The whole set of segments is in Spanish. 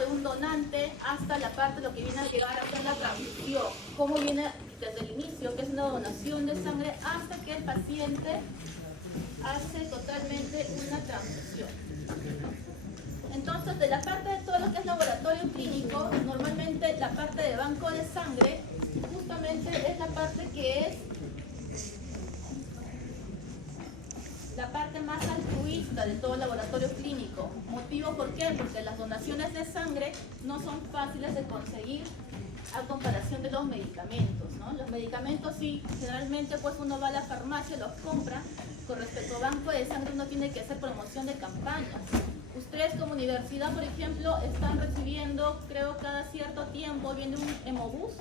de un donante hasta la parte de lo que viene a llegar a ser la transfusión. Cómo viene desde el inicio, que es una donación de sangre, hasta que el paciente hace totalmente una transfusión. Entonces, de la parte de todo lo que es laboratorio clínico, normalmente la parte de banco de sangre, justamente es la parte que es la parte más altruista de todo laboratorio clínico. ¿Motivo por qué? Porque las donaciones de sangre no son fáciles de conseguir a comparación de los medicamentos, ¿no? Los medicamentos sí, generalmente pues uno va a la farmacia, los compra. Con respecto a banco de sangre uno tiene que hacer promoción de campañas. Ustedes como universidad, por ejemplo, están recibiendo, creo cada cierto tiempo, viene un hemobús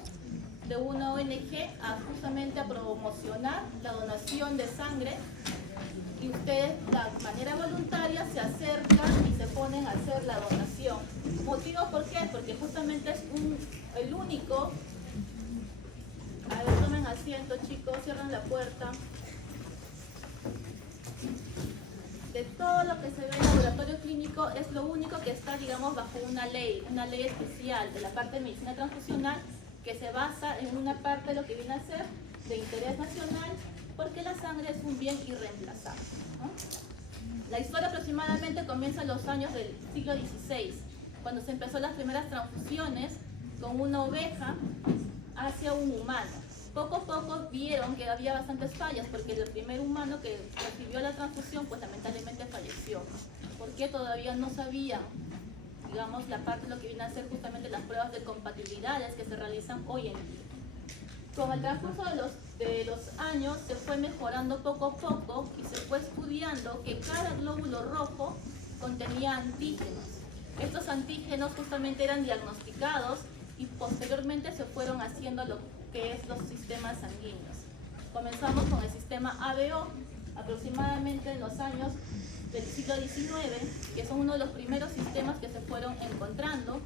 de una ONG justamente a promocionar la donación de sangre, y ustedes de manera voluntaria se acercan y se ponen a hacer la donación. ¿Motivo por qué? Porque justamente es el único. A ver, tomen asiento, chicos, cierren la puerta. De todo lo que se ve en el laboratorio clínico es lo único que está, digamos, bajo una ley especial de la parte de medicina transfusional, que se basa en una parte de lo que viene a ser de interés nacional, porque la sangre es un bien irreemplazable, ¿no? La historia aproximadamente comienza en los años del siglo XVI, cuando se empezó las primeras transfusiones con una oveja hacia un humano. Poco a poco vieron que había bastantes fallas, porque el primer humano que recibió la transfusión pues lamentablemente falleció, porque todavía no sabían, digamos, la parte de lo que viene a ser justamente las pruebas de compatibilidades que se realizan hoy en día. Con el transcurso de los años se fue mejorando poco a poco y se fue estudiando que cada glóbulo rojo contenía antígenos. Estos antígenos justamente eran diagnosticados y posteriormente se fueron haciendo lo que es los sistemas sanguíneos. Comenzamos con el sistema ABO aproximadamente en los años del siglo XIX, que son uno de los primeros sistemas que se fueron encontrando.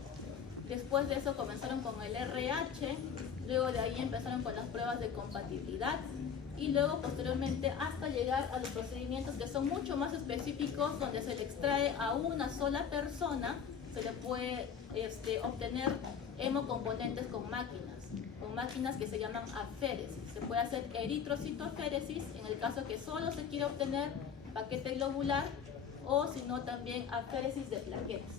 Después de eso comenzaron con el RH, luego de ahí empezaron con las pruebas de compatibilidad y luego posteriormente hasta llegar a los procedimientos que son mucho más específicos, donde se le extrae a una sola persona, se le puede obtener hemocomponentes con máquinas que se llaman aféresis. Se puede hacer eritrocitoaféresis en el caso que solo se quiere obtener paquete globular, o si no también aféresis de plaquetas.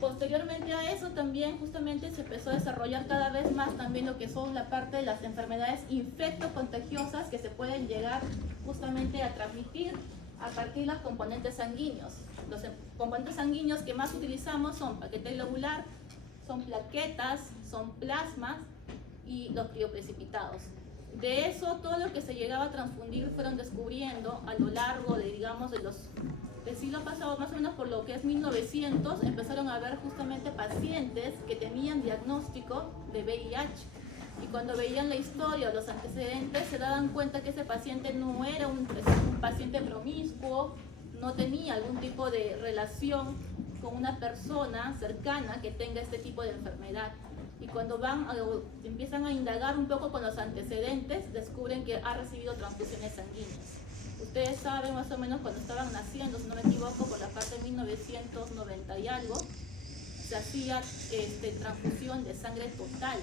Posteriormente a eso también justamente se empezó a desarrollar cada vez más también lo que son la parte de las enfermedades infectocontagiosas que se pueden llegar justamente a transmitir a partir de los componentes sanguíneos. Los componentes sanguíneos que más utilizamos son paquete globular, son plaquetas, son plasmas y los crioprecipitados. De eso, todo lo que se llegaba a transfundir fueron descubriendo a lo largo de, digamos, del siglo pasado, más o menos por lo que es 1900, empezaron a haber justamente pacientes que tenían diagnóstico de VIH. Y cuando veían la historia o los antecedentes, se daban cuenta que ese paciente no era un paciente promiscuo, no tenía algún tipo de relación con una persona cercana que tenga este tipo de enfermedad. Y cuando empiezan a indagar un poco con los antecedentes, descubren que ha recibido transfusiones sanguíneas. Ustedes saben más o menos cuando estaban naciendo, si no me equivoco, por la parte de 1990 y algo, se hacía transfusión de sangre total.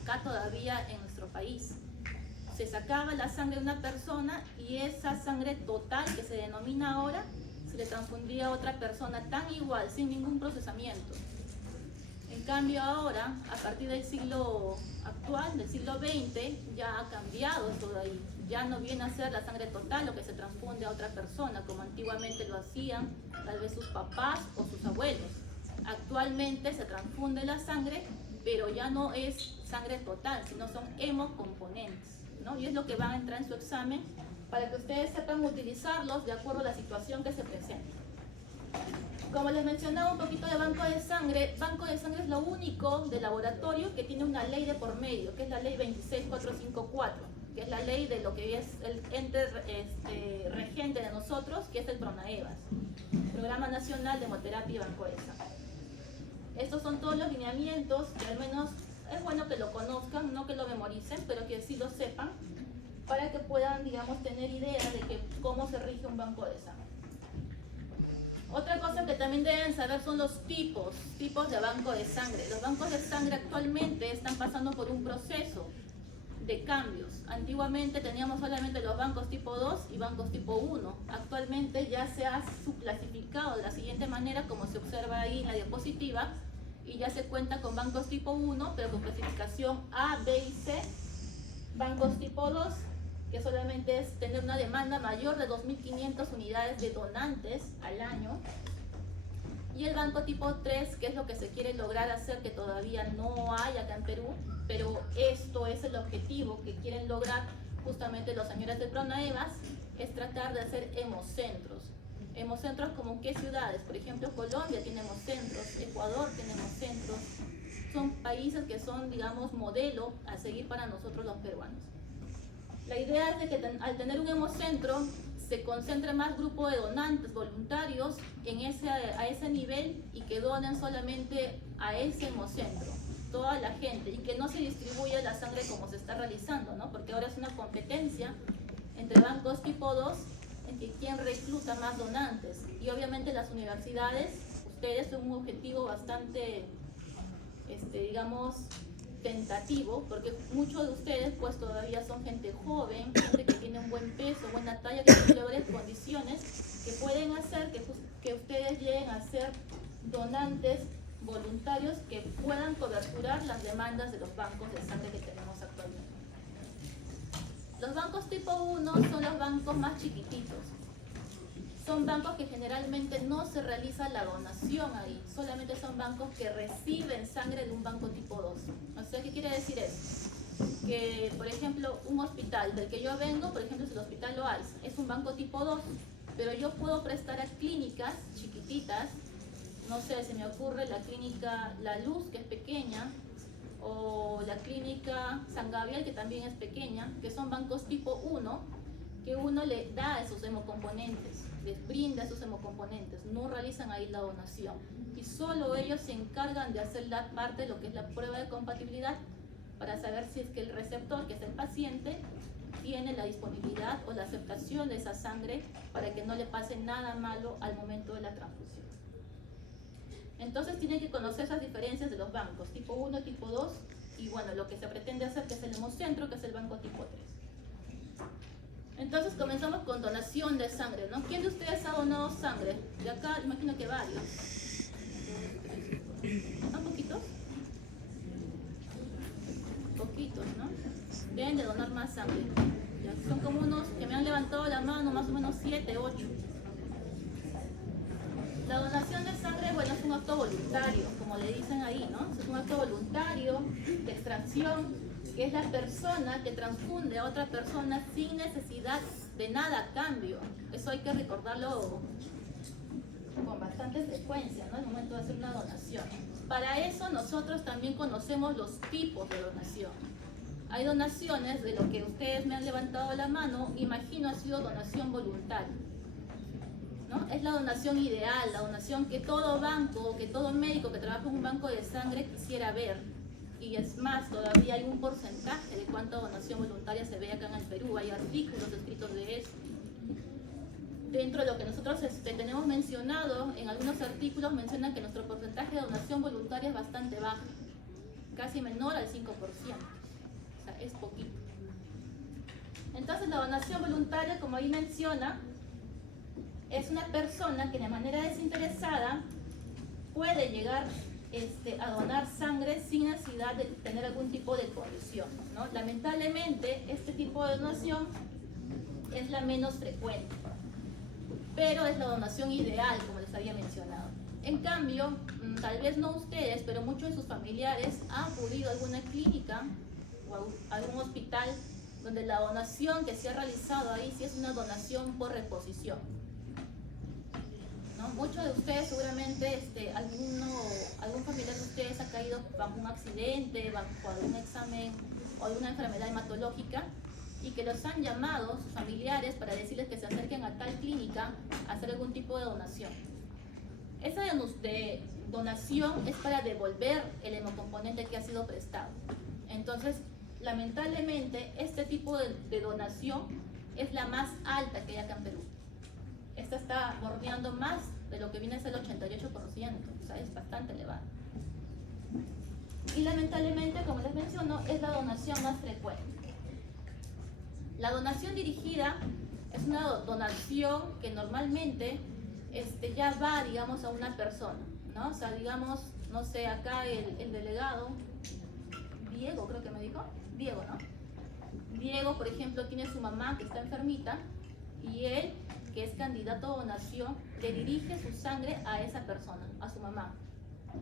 Acá todavía en nuestro país. Se sacaba la sangre de una persona y esa sangre total, que se denomina ahora, se le transfundía a otra persona tan igual, sin ningún procesamiento. En cambio ahora, a partir del siglo actual, del siglo XX, ya ha cambiado eso de ahí. Ya no viene a ser la sangre total lo que se transfunde a otra persona, como antiguamente lo hacían tal vez sus papás o sus abuelos. Actualmente se transfunde la sangre, pero ya no es sangre total, sino son hemocomponentes, ¿no? Y es lo que va a entrar en su examen para que ustedes sepan utilizarlos de acuerdo a la situación que se presente. Como les mencionaba un poquito de banco de sangre es lo único de laboratorio que tiene una ley de por medio, que es la ley 26454, que es la ley de lo que es el ente regente de nosotros, que es el PRONAEVAS, Programa Nacional de Hemoterapia y Banco de Sangre. Estos son todos los lineamientos que al menos es bueno que lo conozcan, no que lo memoricen, pero que sí lo sepan, para que puedan, digamos, tener idea de cómo se rige un banco de sangre. Otra cosa que también deben saber son los tipos de banco de sangre. Los bancos de sangre actualmente están pasando por un proceso de cambios. Antiguamente teníamos solamente los bancos tipo 2 y bancos tipo 1. Actualmente ya se ha subclasificado de la siguiente manera, como se observa ahí en la diapositiva, y ya se cuenta con bancos tipo 1, pero con clasificación A, B y C. Bancos tipo 2, que solamente es tener una demanda mayor de 2.500 unidades de donantes al año. Y el banco tipo 3, que es lo que se quiere lograr hacer, que todavía no hay acá en Perú, pero esto es el objetivo que quieren lograr justamente los señores de Pronaevas, es tratar de hacer hemocentros. Hemocentros como qué ciudades, por ejemplo Colombia tiene hemocentros, Ecuador tiene hemocentros, son países que son, digamos, modelo a seguir para nosotros los peruanos. La idea es de que al tener un hemocentro se concentre más grupo de donantes voluntarios a ese nivel y que donen solamente a ese hemocentro, toda la gente, y que no se distribuya la sangre como se está realizando, ¿no? Porque ahora es una competencia entre bancos tipo 2 en que quién recluta más donantes. Y obviamente las universidades, ustedes son un objetivo bastante, digamos, tentativo, porque muchos de ustedes pues todavía son gente joven, gente que tiene un buen peso, buena talla, que tiene mejores condiciones, que pueden hacer que ustedes lleguen a ser donantes voluntarios que puedan coberturar las demandas de los bancos de sangre que tenemos actualmente. Los bancos tipo 1 son los bancos más chiquititos. Son bancos que generalmente no se realiza la donación ahí, solamente son bancos que reciben sangre de un banco tipo 2. O sea, ¿qué quiere decir eso? Que, por ejemplo, un hospital del que yo vengo, por ejemplo, es el Hospital Loaiza, es un banco tipo 2, pero yo puedo prestar a clínicas chiquititas, no sé, se me ocurre la clínica La Luz, que es pequeña, o la clínica San Gabriel, que también es pequeña, que son bancos tipo 1, que uno le da esos hemocomponentes, les brinda esos hemocomponentes, no realizan ahí la donación. Y solo ellos se encargan de hacer la parte de lo que es la prueba de compatibilidad para saber si es que el receptor, que es el paciente, tiene la disponibilidad o la aceptación de esa sangre para que no le pase nada malo al momento de la transfusión. Entonces tienen que conocer esas diferencias de los bancos, tipo 1, tipo 2, y bueno, lo que se pretende hacer, que es el hemocentro, que es el banco tipo 3. Entonces comenzamos con donación de sangre, ¿no? ¿Quién de ustedes ha donado sangre? De acá imagino que varios. ¿Un poquitos? Poquitos, ¿no? Deben de donar más sangre. Ya, son como unos que me han levantado la mano, más o menos 7, 8. La donación de sangre, bueno, es un acto voluntario, como le dicen ahí, ¿no? Es un acto voluntario de extracción, que es la persona que transfunde a otra persona sin necesidad de nada a cambio. Eso hay que recordarlo con bastante frecuencia, ¿no? En el momento de hacer una donación. Para eso nosotros también conocemos los tipos de donación. Hay donaciones, de lo que ustedes me han levantado la mano, imagino ha sido donación voluntaria, ¿no? Es la donación ideal, la donación que todo banco, que todo médico que trabaja en un banco de sangre quisiera ver. Y es más, todavía hay un porcentaje de cuánta donación voluntaria se ve acá en el Perú. Hay artículos escritos de eso. Dentro de lo que nosotros tenemos mencionado, en algunos artículos mencionan que nuestro porcentaje de donación voluntaria es bastante bajo, casi menor al 5%. O sea, es poquito. Entonces la donación voluntaria, como ahí menciona, es una persona que de manera desinteresada puede llegar a donar sangre sin necesidad de tener algún tipo de condición, ¿no? Lamentablemente, este tipo de donación es la menos frecuente, pero es la donación ideal, como les había mencionado. En cambio, tal vez no ustedes, pero muchos de sus familiares han acudido a alguna clínica o a algún hospital donde la donación que se ha realizado ahí sí es una donación por reposición, ¿no? Muchos de ustedes seguramente, algún familiar de ustedes ha caído bajo un accidente, bajo algún examen o alguna enfermedad hematológica y que los han llamado sus familiares para decirles que se acerquen a tal clínica a hacer algún tipo de donación. Esa donación es para devolver el hemocomponente que ha sido prestado. Entonces, lamentablemente, este tipo de donación es la más alta que hay acá en Perú. Esta está bordeando más de lo que viene a ser el 88%, o sea, es bastante elevado. Y lamentablemente, como les menciono, es la donación más frecuente. La donación dirigida es una donación que normalmente ya va, digamos, a una persona, ¿no? O sea, digamos, no sé, acá el delegado, Diego, creo que me dijo, Diego, ¿no? Diego, por ejemplo, tiene su mamá que está enfermita y él, que es candidato a donación, le dirige su sangre a esa persona, a su mamá.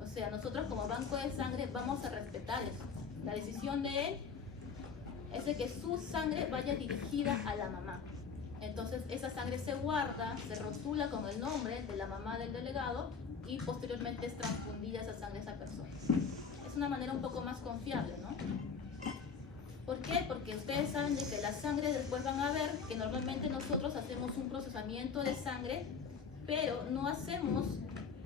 O sea, nosotros como banco de sangre vamos a respetar eso. La decisión de él es de que su sangre vaya dirigida a la mamá. Entonces esa sangre se guarda, se rotula con el nombre de la mamá del delegado y posteriormente es transfundida esa sangre a esa persona. Es una manera un poco más confiable, ¿no? ¿Por qué? Porque ustedes saben de que la sangre después van a ver que normalmente nosotros hacemos un procesamiento de sangre, pero no hacemos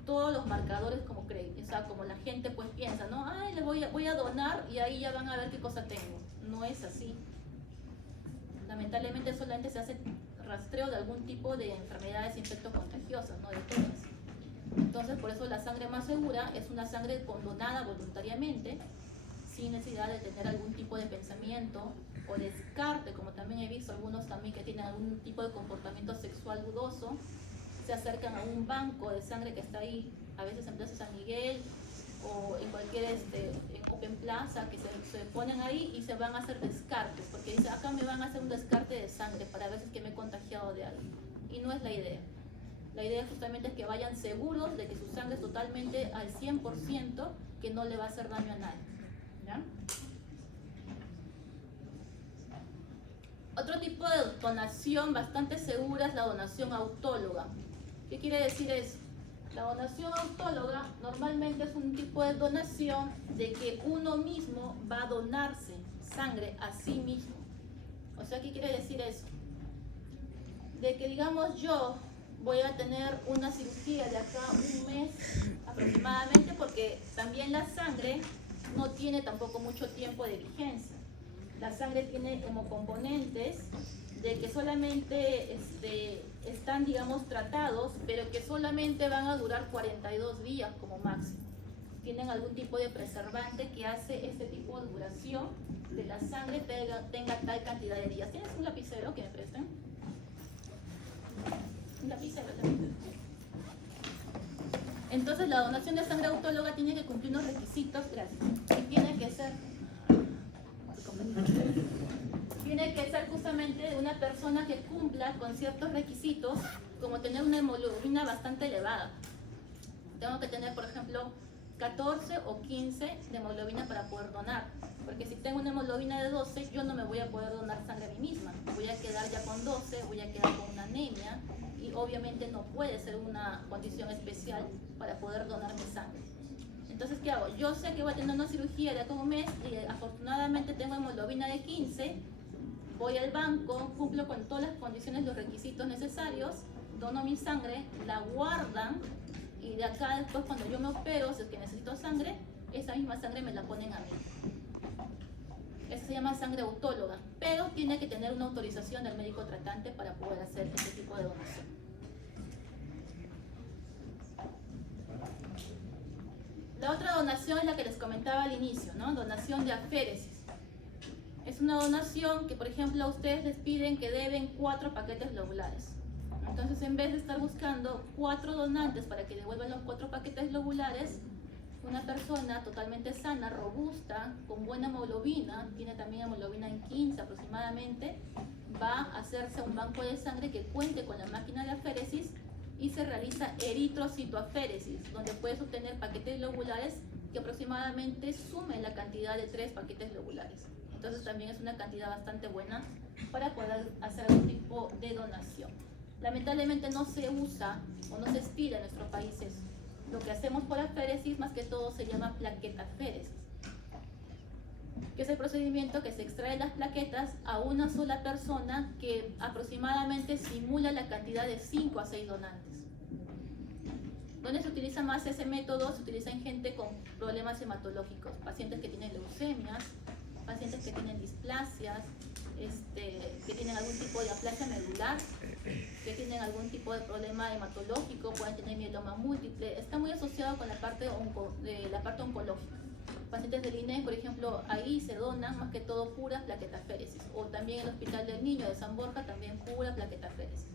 todos los marcadores como creen, o sea, como la gente pues piensa, ¿no? Ay, voy a donar y ahí ya van a ver qué cosa tengo. No es así. Lamentablemente solamente se hace rastreo de algún tipo de enfermedades infectocontagiosas, no de todas. Entonces, por eso la sangre más segura es una sangre donada voluntariamente, sin necesidad de tener algún tipo de pensamiento o descarte, como también he visto algunos también que tienen algún tipo de comportamiento sexual dudoso, se acercan a un banco de sangre que está ahí, a veces en Plaza San Miguel o en cualquier en Open Plaza, que se ponen ahí y se van a hacer descartes, porque dicen, acá me van a hacer un descarte de sangre para ver si es que me he contagiado de algo. Y no es la idea. La idea justamente es que vayan seguros de que su sangre es totalmente al 100%, que no le va a hacer daño a nadie. ¿Ya? Otro tipo de donación bastante segura es la donación autóloga. ¿Qué quiere decir eso? La donación autóloga normalmente es un tipo de donación de que uno mismo va a donarse sangre a sí mismo. O sea, ¿qué quiere decir eso? De que, digamos, yo voy a tener una cirugía de acá un mes aproximadamente, porque también la sangre no tiene tampoco mucho tiempo de vigencia. La sangre tiene como componentes de que solamente están, digamos, tratados, pero que solamente van a durar 42 días como máximo. Tienen algún tipo de preservante que hace este tipo de duración de la sangre tenga tal cantidad de días. ¿Tienes un lapicero que me presten? Un lapicero también. Entonces la donación de sangre autóloga tiene que cumplir unos requisitos, gracias, y tiene que ser justamente de una persona que cumpla con ciertos requisitos, como tener una hemoglobina bastante elevada. Tengo que tener, por ejemplo, 14 o 15 de hemoglobina para poder donar, porque si tengo una hemoglobina de 12, yo no me voy a poder donar sangre a mí misma, voy a quedar ya con 12, voy a quedar con una anemia, y obviamente no puede ser una condición especial para poder donar mi sangre. Entonces, ¿qué hago? Yo sé que voy a tener una cirugía de acá a un mes y afortunadamente tengo hemoglobina de 15, voy al banco, cumplo con todas las condiciones, los requisitos necesarios, dono mi sangre, la guardan y de acá después cuando yo me opero, si es que necesito sangre, esa misma sangre me la ponen a mí. Eso se llama sangre autóloga, pero tiene que tener una autorización del médico tratante para poder hacer este tipo de donación. La otra donación es la que les comentaba al inicio, ¿no? Donación de aféresis. Es una donación que, por ejemplo, a ustedes les piden que deben 4 paquetes globulares. Entonces, en vez de estar buscando 4 donantes para que devuelvan los 4 paquetes globulares, una persona totalmente sana, robusta, con buena hemoglobina, tiene también hemoglobina en 15 aproximadamente, va a hacerse un banco de sangre que cuente con la máquina de aféresis y se realiza eritrocitoaféresis, donde puedes obtener paquetes globulares que aproximadamente sumen la cantidad de 3 paquetes globulares. Entonces también es una cantidad bastante buena para poder hacer algún tipo de donación. Lamentablemente no se usa o no se estila en nuestros países. Lo que hacemos por aféresis más que todo se llama plaquetaféresis, que es el procedimiento que se extrae las plaquetas a una sola persona que aproximadamente simula la cantidad de 5 a 6 donantes. ¿Dónde se utiliza más ese método? Se utiliza en gente con problemas hematológicos, pacientes que tienen leucemias, pacientes que tienen displasias, que tienen algún tipo de aplasia medular, que tienen algún tipo de problema hematológico, pueden tener mieloma múltiple, está muy asociado con la parte oncológica. Pacientes del INEM, por ejemplo, ahí se donan más que todo puras plaquetaféresis, o también el Hospital del Niño de San Borja, también pura plaquetaféresis.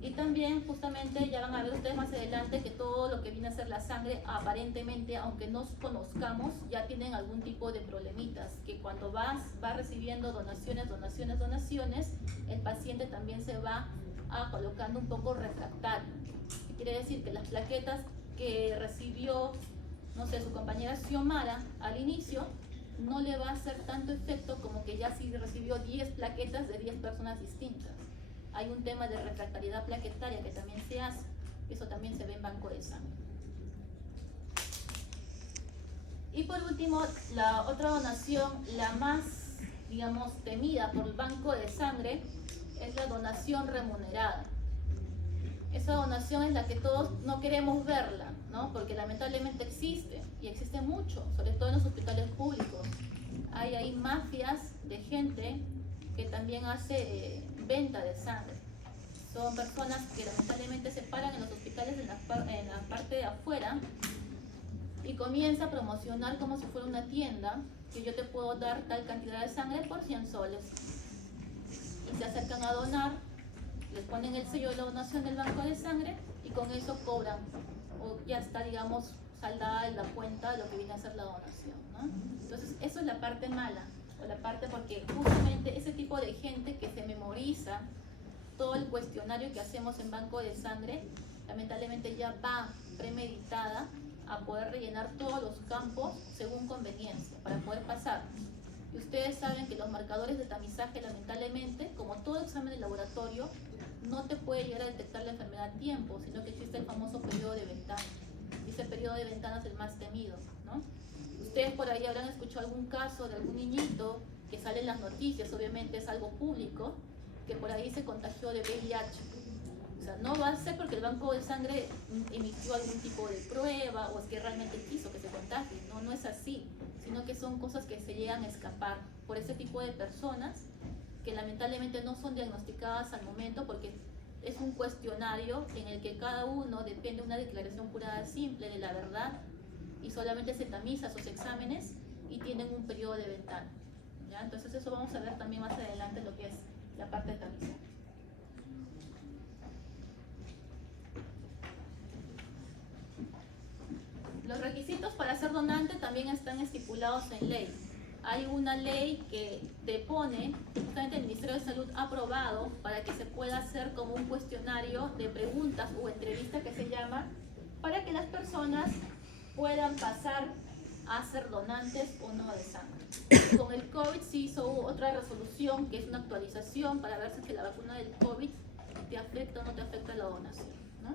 Y también justamente ya van a ver ustedes más adelante que todo lo que viene a ser la sangre, aparentemente, aunque no conozcamos, ya tienen algún tipo de problemitas, que cuando va recibiendo donaciones, el paciente también se va colocando un poco refractario. Quiere decir que las plaquetas que recibió, no sé, su compañera Xiomara al inicio, no le va a hacer tanto efecto como que ya si recibió 10 plaquetas de 10 personas distintas. Hay un tema de refractariedad plaquetaria que también se hace, eso también se ve en banco de sangre. Y por último, la otra donación, la más, digamos, temida por el banco de sangre, es la donación remunerada. Esa donación es la que todos no queremos verla, ¿no? Porque lamentablemente existe, y existe mucho, sobre todo en los hospitales públicos. Hay mafias de gente que también hace venta de sangre. Son personas que lamentablemente se paran en los hospitales en la parte de afuera y comienza a promocionar como si fuera una tienda, que yo te puedo dar tal cantidad de sangre por 100 soles. Y se acercan a donar, les ponen el sello de la donación del banco de sangre y con eso cobran, o ya está, digamos, saldada en la cuenta de lo que viene a ser la donación, ¿no? Entonces, eso es la parte mala, o la parte porque justamente ese tipo de gente que se memoriza todo el cuestionario que hacemos en banco de sangre, lamentablemente ya va premeditada a poder rellenar todos los campos según conveniencia, para poder pasar. Y ustedes saben que los marcadores de tamizaje, lamentablemente, como todo examen de laboratorio, no te puede llegar a detectar la enfermedad a tiempo, sino que existe el famoso periodo de ventana. Y ese periodo de ventana es el más temido, ¿no? Ustedes por ahí habrán escuchado algún caso de algún niñito que sale en las noticias, obviamente es algo público, que por ahí se contagió de VIH. O sea, no va a ser porque el banco de sangre emitió algún tipo de prueba o es que realmente quiso que se contagie. No, no es así, sino que son cosas que se llegan a escapar por ese tipo de personas que lamentablemente no son diagnosticadas al momento porque es un cuestionario en el que cada uno depende de una declaración jurada simple de la verdad y solamente se tamiza sus exámenes y tienen un periodo de ventana, ¿ya? Entonces eso vamos a ver también más adelante lo que es la parte de tamizaje. Los requisitos para ser donante también están estipulados en ley. Hay una ley que te pone, justamente el Ministerio de Salud ha aprobado para que se pueda hacer como un cuestionario de preguntas o entrevista que se llama, para que las personas puedan pasar a ser donantes o no de sangre. Con el COVID se hizo otra resolución que es una actualización para ver si la vacuna del COVID te afecta o no te afecta la donación, ¿no?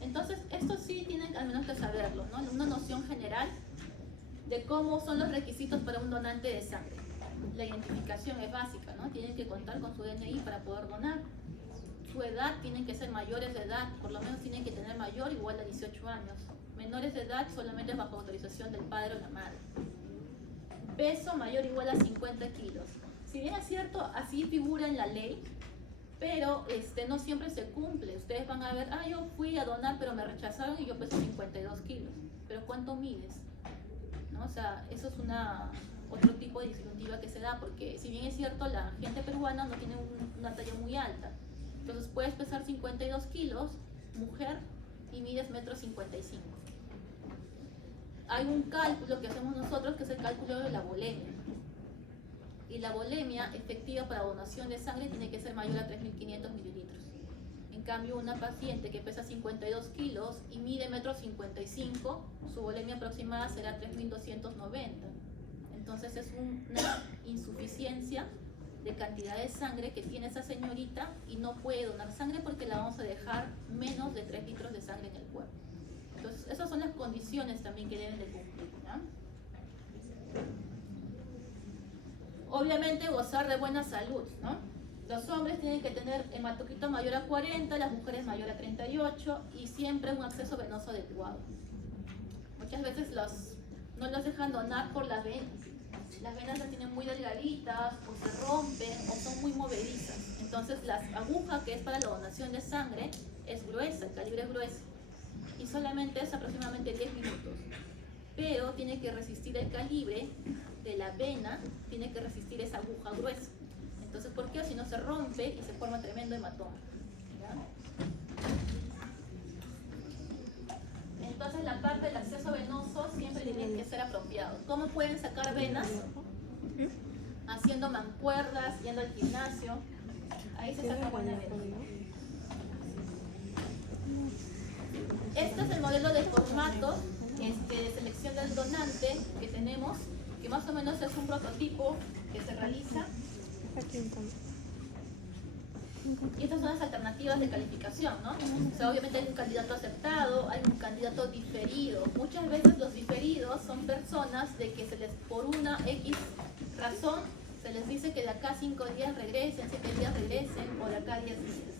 Entonces, esto sí tienen al menos que saberlo, ¿no? Una noción general de cómo son los requisitos para un donante de sangre. La identificación es básica, ¿no? Tienen que contar con su DNI para poder donar. Su edad tienen que ser mayores de edad, por lo menos tienen que tener mayor o igual a 18 años. Menores de edad solamente bajo autorización del padre o la madre. Peso mayor o igual a 50 kilos. Si bien es cierto, así figura en la ley, pero no siempre se cumple. Ustedes van a ver, yo fui a donar pero me rechazaron y yo peso 52 kilos. Pero ¿cuánto mides? ¿No? O sea, eso es otro tipo de disyuntiva que se da, porque si bien es cierto, la gente peruana no tiene una talla muy alta. Entonces puedes pesar 52 kilos, mujer, y mides 1,55 m. Hay un cálculo que hacemos nosotros que es el cálculo de la volemia. Y la volemia efectiva para donación de sangre tiene que ser mayor a 3.500 mililitros. En cambio, una paciente que pesa 52 kilos y mide 1,55 m, su volemia aproximada será 3.290. Entonces es una insuficiencia de cantidad de sangre que tiene esa señorita y no puede donar sangre porque la vamos a dejar menos de 3 litros de sangre en el cuerpo. Entonces, esas son las condiciones también que deben de cumplir, ¿no? Obviamente gozar de buena salud, ¿no? Los hombres tienen que tener hematocrito mayor a 40, las mujeres mayor a 38 y siempre un acceso venoso adecuado. Muchas veces no los dejan donar por las venas, las venas las tienen muy delgaditas, o se rompen, o son muy movedizas. Entonces la aguja que es para la donación de sangre es gruesa, el calibre es grueso. Y solamente es aproximadamente 10 minutos. Pero tiene que resistir el calibre de la vena, tiene que resistir esa aguja gruesa. Entonces, ¿por qué? Si no se rompe y se forma tremendo hematoma. ¿Ya? Entonces la parte del acceso venoso siempre tiene que ser apropiado. ¿Cómo pueden sacar venas? Haciendo mancuerdas, yendo al gimnasio. Ahí se saca buena vena. Este es el modelo de formato de selección del donante que tenemos, que más o menos es un prototipo que se realiza. Y estas son las alternativas de calificación, ¿no? O sea, obviamente hay un candidato aceptado, hay un candidato diferido. Muchas veces los diferidos son personas de que se les, por una X razón, se les dice que de acá 5 días regresen, 7 días regresen, o de acá 10 días.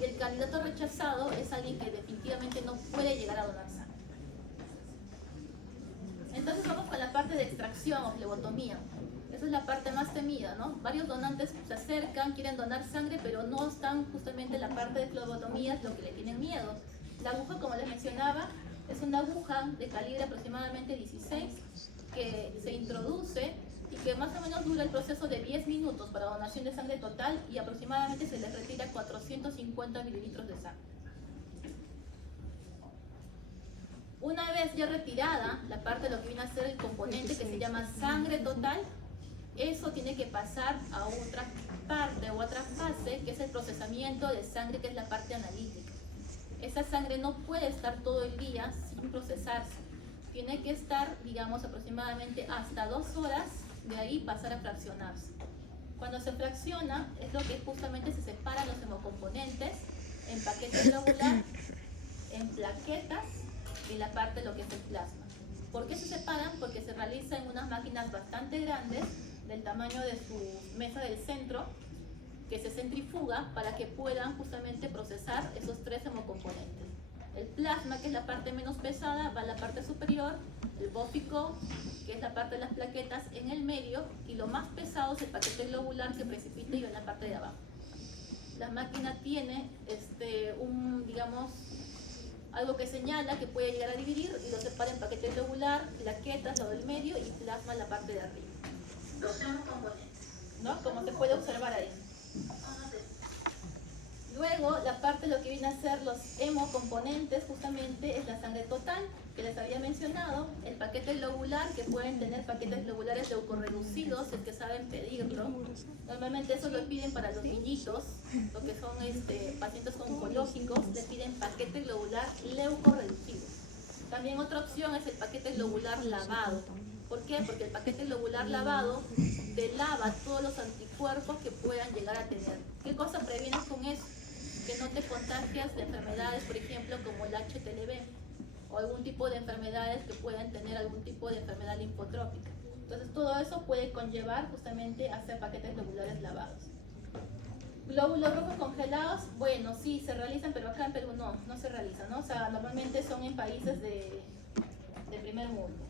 Y el candidato rechazado es alguien que definitivamente no puede llegar a donar sangre. Entonces vamos con la parte de extracción o flebotomía. Esa es la parte más temida, ¿no? Varios donantes se acercan, quieren donar sangre, pero no están justamente en la parte de flebotomía, es lo que le tienen miedo. La aguja, como les mencionaba, es una aguja de calibre aproximadamente 16 que se introduce y que más o menos dura el proceso de 10 minutos para donación de sangre total y aproximadamente se les retira 450 mililitros de sangre. Una vez ya retirada la parte de lo que viene a ser el componente que se llama sangre total, eso tiene que pasar a otra parte o otra fase que es el procesamiento de sangre, que es la parte analítica. Esa sangre no puede estar todo el día sin procesarse. Tiene que estar, digamos, aproximadamente hasta 2 horas, de ahí pasar a fraccionarse. Cuando se fracciona es lo que justamente se separan los hemocomponentes en paquete globular, en plaquetas y la parte de lo que es el plasma. ¿Por qué se separan? Porque se realiza en unas máquinas bastante grandes, del tamaño de su mesa del centro, que se centrifuga para que puedan justamente procesar esos 3 hemocomponentes. El plasma, que es la parte menos pesada, va a la parte superior, el bófico, que es la parte de las plaquetas, en el medio, y lo más pesado es el paquete globular que precipita y va en la parte de abajo. La máquina tiene digamos, algo que señala que puede llegar a dividir y lo separa en paquete globular, plaquetas, lo del medio, y plasma en la parte de arriba. Los hemocomponentes, ¿no? Como se puede observar ahí. Luego, la parte de lo que viene a ser los hemocomponentes justamente es la sangre total, que les había mencionado, el paquete globular, que pueden tener paquetes globulares leucorreducidos, si es que saben pedirlo. Normalmente eso lo piden para los niñitos, lo que son pacientes oncológicos, le piden paquete globular leucorreducido. También otra opción es el paquete globular lavado. ¿Por qué? Porque el paquete globular lavado te lava todos los anticuerpos que puedan llegar a tener. ¿Qué cosa previenes con eso? Que no te contagias de enfermedades, por ejemplo, como el HTLV o algún tipo de enfermedades que puedan tener algún tipo de enfermedad linfotrópica. Entonces todo eso puede conllevar justamente a hacer paquetes globulares lavados. Glóbulos rojos congelados, bueno, sí se realizan, pero acá en Perú no se realizan, ¿no? O sea, normalmente son en países de primer mundo.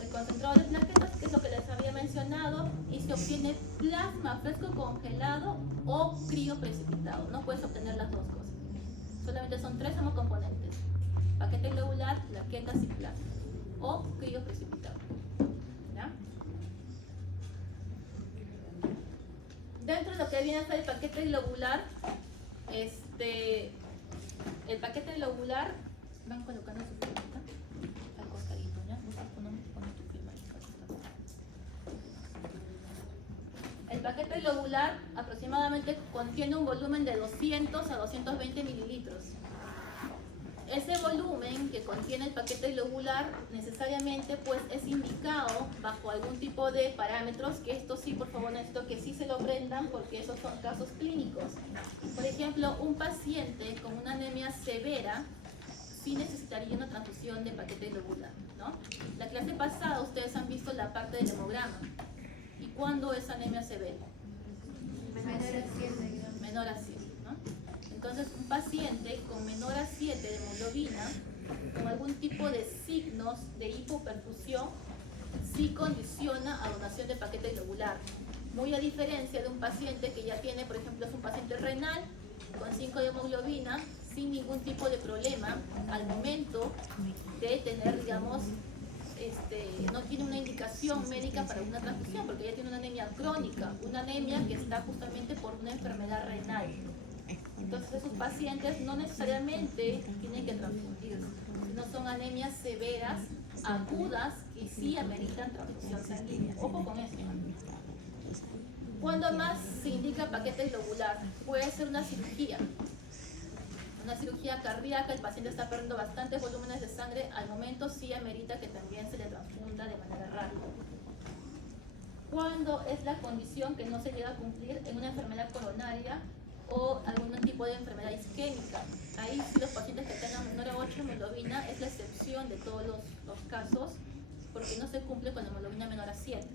El concentrado de plaquetas, que es lo que les había mencionado, y se obtiene plasma fresco congelado o crío precipitado. No puedes obtener las dos cosas. Solamente son 3 hemocomponentes: paquete globular, plaquetas y plasma, o crío precipitado. ¿Ya? Dentro de lo que viene a ser el paquete globular, el paquete globular, van colocando su firmita al costadito, ¿ya? Pon tu firma ahí, el paquete globular aproximadamente contiene un volumen de 200 a 220 mililitros. Ese volumen que contiene el paquete globular necesariamente pues es indicado bajo algún tipo de parámetros, que esto sí, por favor, necesito que sí se lo aprendan porque esos son casos clínicos. Por ejemplo, un paciente con una anemia severa sí necesitaría una transfusión de paquete globular, ¿no? La clase pasada ustedes han visto la parte del hemograma. ¿Y cuándo es anemia severa? Menor a 7, ¿no? Entonces, un paciente con menor a 7 de hemoglobina, con algún tipo de signos de hipoperfusión, sí condiciona a donación de paquete globular. Muy a diferencia de un paciente que ya tiene, por ejemplo, es un paciente renal con 5 de hemoglobina sin ningún tipo de problema al momento de tener, digamos, no tiene una indicación médica para una transfusión, porque ya tiene una anemia crónica, una anemia que está justamente por una enfermedad renal. Entonces esos pacientes no necesariamente tienen que transfundirse, sino son anemias severas, agudas, que sí ameritan transfusión sanguínea. Ojo con eso. ¿Cuándo más se indica paquete globular? Puede ser una cirugía cardíaca, el paciente está perdiendo bastantes volúmenes de sangre, al momento sí amerita que también se le transfunda de manera rápida. ¿Cuándo es la condición que no se llega a cumplir en una enfermedad coronaria o algún tipo de enfermedad isquémica? Ahí sí los pacientes que tengan menor a 8 hemoglobina es la excepción de todos los casos, porque no se cumple con la hemoglobina menor a 7.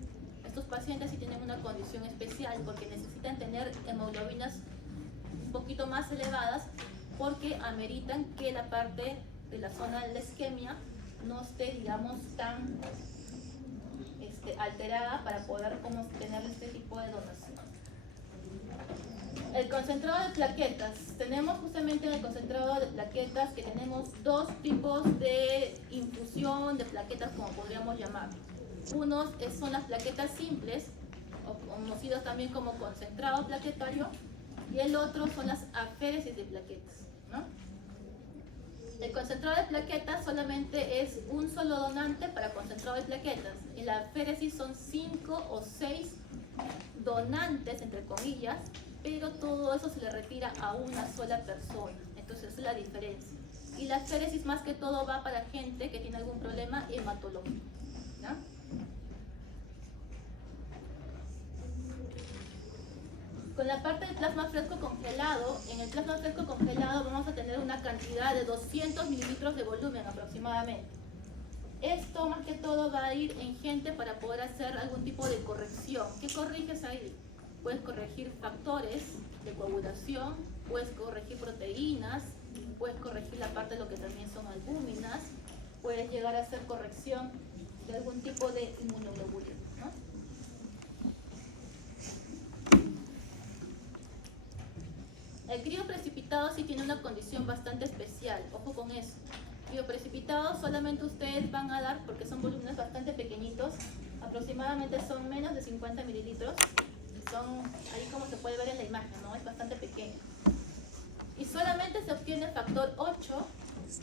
Estos pacientes sí tienen una condición especial porque necesitan tener hemoglobinas un poquito más elevadas, porque ameritan que la parte de la zona de la isquemia no esté, digamos, tan alterada para poder como tener este tipo de donación. El concentrado de plaquetas. Tenemos justamente en el concentrado de plaquetas que tenemos dos tipos de infusión de plaquetas, como podríamos llamar. Unos son las plaquetas simples, o conocidos también como concentrado plaquetario, y el otro son las aféresis de plaquetas, ¿no? El concentrado de plaquetas solamente es un solo donante para concentrado de plaquetas. En la aféresis son 5 o 6 donantes, entre comillas, pero todo eso se le retira a una sola persona. Entonces esa es la diferencia. Y la aféresis más que todo va para gente que tiene algún problema hematológico, ¿no? Con la parte del plasma fresco congelado, en el plasma fresco congelado vamos a tener una cantidad de 200 mililitros de volumen aproximadamente. Esto más que todo va a ir en gente para poder hacer algún tipo de corrección. ¿Qué corriges ahí? Puedes corregir factores de coagulación, puedes corregir proteínas, puedes corregir la parte de lo que también son albúminas, puedes llegar a hacer corrección de algún tipo de inmunoglobulina, ¿no? El crioprecipitado sí tiene una condición bastante especial, ojo con eso. Crioprecipitado solamente ustedes van a dar, porque son volúmenes bastante pequeñitos, aproximadamente son menos de 50 mililitros, son ahí como se puede ver en la imagen, ¿no? Es bastante pequeño. Y solamente se obtiene factor 8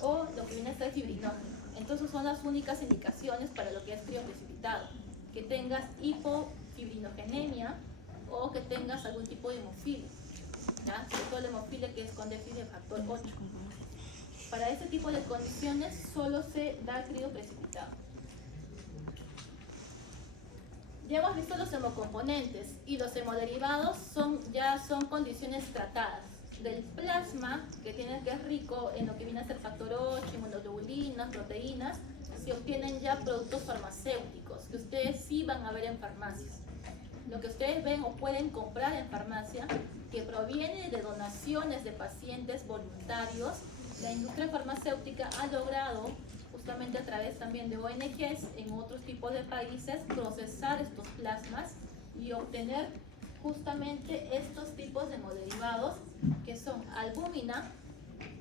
o lo que viene a ser fibrinógeno. Entonces son las únicas indicaciones para lo que es crioprecipitado, que tengas hipofibrinogenia o que tengas algún tipo de hemofilia. ¿Ya? Sobre todo la hemofilia que es con déficit de factor 8. Para este tipo de condiciones solo se da crioprecipitado. Ya hemos visto los hemocomponentes y los hemoderivados ya son condiciones tratadas. Del plasma, que es rico en lo que viene a ser factor 8, inmunoglobulinas, proteínas, se obtienen ya productos farmacéuticos que ustedes sí van a ver en farmacias. Lo que ustedes ven o pueden comprar en farmacia, que proviene de donaciones de pacientes voluntarios, la industria farmacéutica ha logrado, justamente a través también de ONGs en otros tipos de países, procesar estos plasmas y obtener justamente estos tipos de hemoderivados que son albúmina,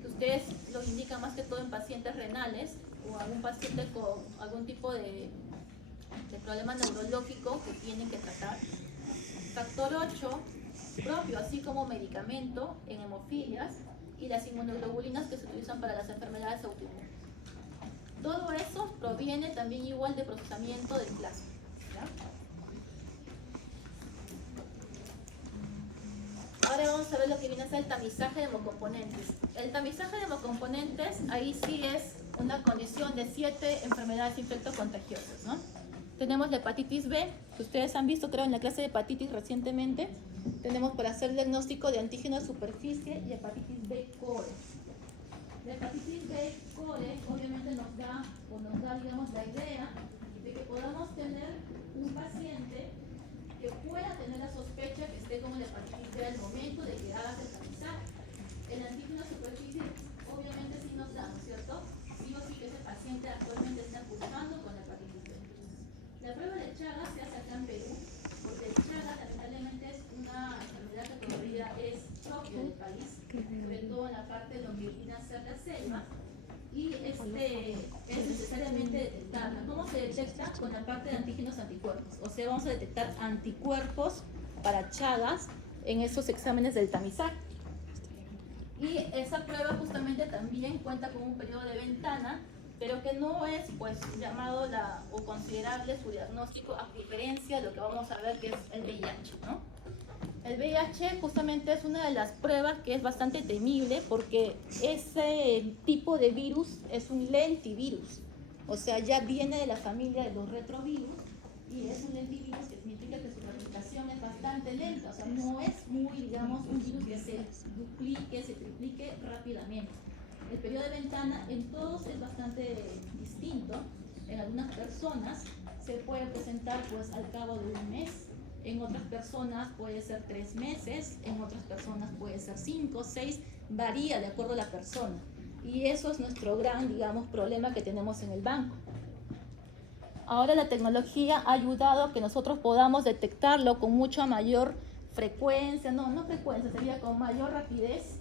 que ustedes los indican más que todo en pacientes renales o algún paciente con algún tipo de problema neurológico que tienen que tratar. Factor 8 propio, así como medicamento en hemofilias, y las inmunoglobulinas que se utilizan para las enfermedades autoinmunes. Todo eso proviene también igual de procesamiento del plasma, ¿ya? Ahora vamos a ver lo que viene a ser el tamizaje de hemocomponentes. El tamizaje de hemocomponentes, ahí sí es una condición de 7 enfermedades infectocontagiosas, ¿no? Tenemos la hepatitis B, que ustedes han visto creo en la clase de hepatitis recientemente. Tenemos para hacer diagnóstico de antígeno de superficie y hepatitis B core. La hepatitis B core obviamente nos da digamos la idea de que podamos tener un paciente que pueda tener la sospecha que esté con la hepatitis B al momento de que hagas el tamizaje. El antígeno de superficie obviamente sí nos da, ¿no es cierto? Sí o sí que ese paciente actualmente está cursando con la hepatitis B. La La prueba de Chagas se hace acá en Perú, porque el Chagas lamentablemente es una enfermedad que todavía es propia del país, sobre todo en la parte donde viene a ser la selva, y es necesariamente detectarla. ¿Cómo se detecta? Con la parte de antígenos anticuerpos. O sea, vamos a detectar anticuerpos para Chagas en esos exámenes del tamizaje. Y esa prueba justamente también cuenta con un periodo de ventana, pero que no es pues llamado o considerable su diagnóstico, a diferencia de lo que vamos a ver que es el VIH, ¿no? El VIH justamente es una de las pruebas que es bastante temible porque ese tipo de virus es un lentivirus, o sea, ya viene de la familia de los retrovirus y es un lentivirus que significa que su replicación es bastante lenta, o sea, no es muy, digamos, un virus que se duplique, se triplique rápidamente. El periodo de ventana en todos es bastante distinto. En algunas personas se puede presentar pues al cabo de un mes, en otras personas puede ser 3 meses, en otras personas puede ser 5, 6, varía de acuerdo a la persona. Y eso es nuestro gran, digamos, problema que tenemos en el banco. Ahora la tecnología ha ayudado a que nosotros podamos detectarlo con mucha mayor frecuencia, no frecuencia, sería con mayor rapidez,